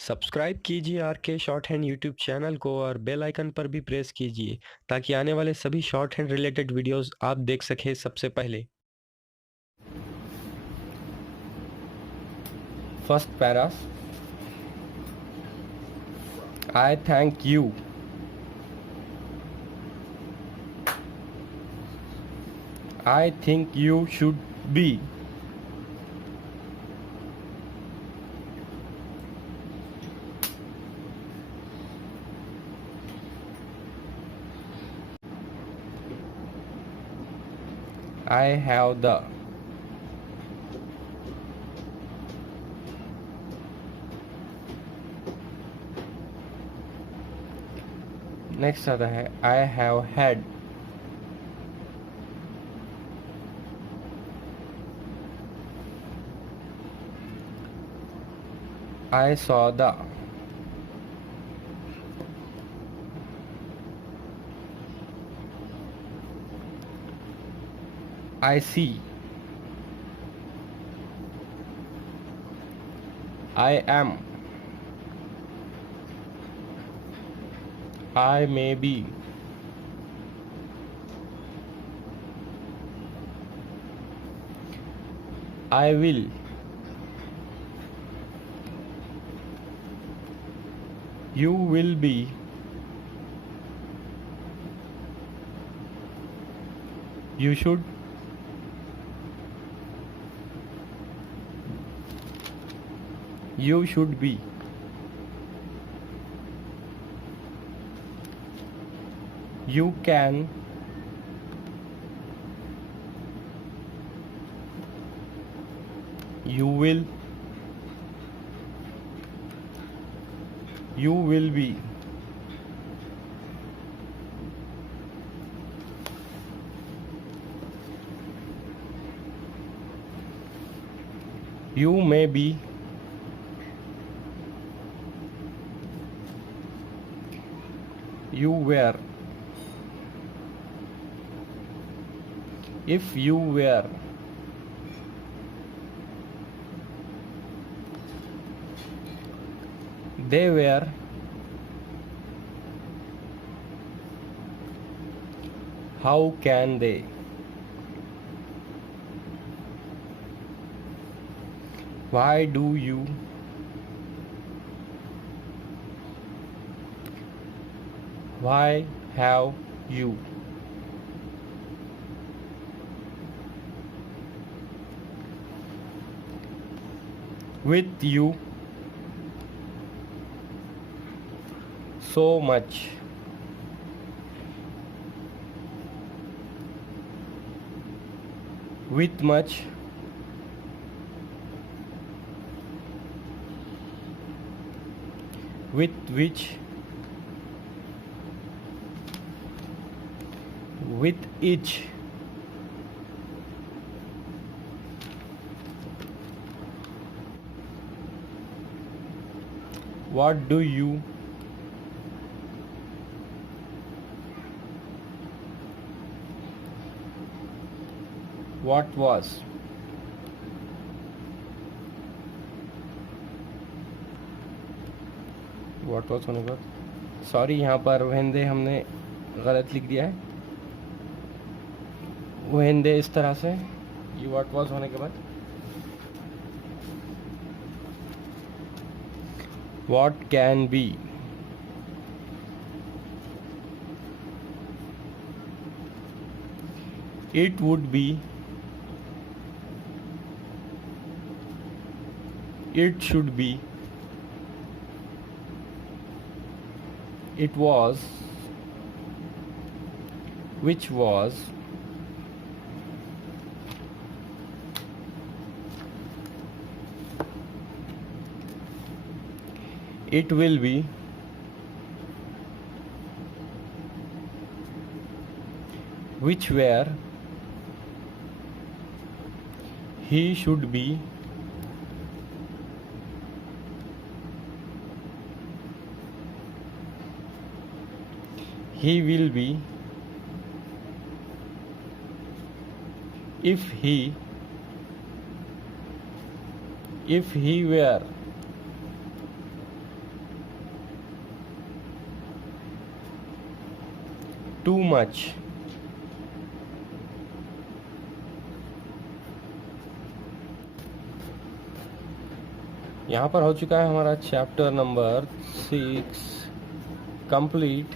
Subscribe कीजिए are के short hand YouTube channel को और बेल आइकन पर भी प्रेस कीजिए ताकि आने वाले सभी शॉर्ट हैंड रिलेटेड वीडियोस आप देख सकें सबसे पहले। First para, I thank you. I think you should be. I have the. Next आता है I have had. I saw the. I see. I am. I may be. I will. You will be. You should. You should be. You can. You will. You will be. You may be. You were. If you were. They were. How can they? Why do you? Why have you? With you. So much. With much. With which. With each. What do you? What was? What was होने के बाद sorry यहाँ पर वहंदे हमने गलत लिख दिया है। वहंदे इस तरह से ये what was होने के बाद what can be। It would be। It should be। It was। Which was। It will be। Which were। He should be। He will be। If he were। Too much. यहाँ पर हो चुका है हमारा chapter number 6 complete.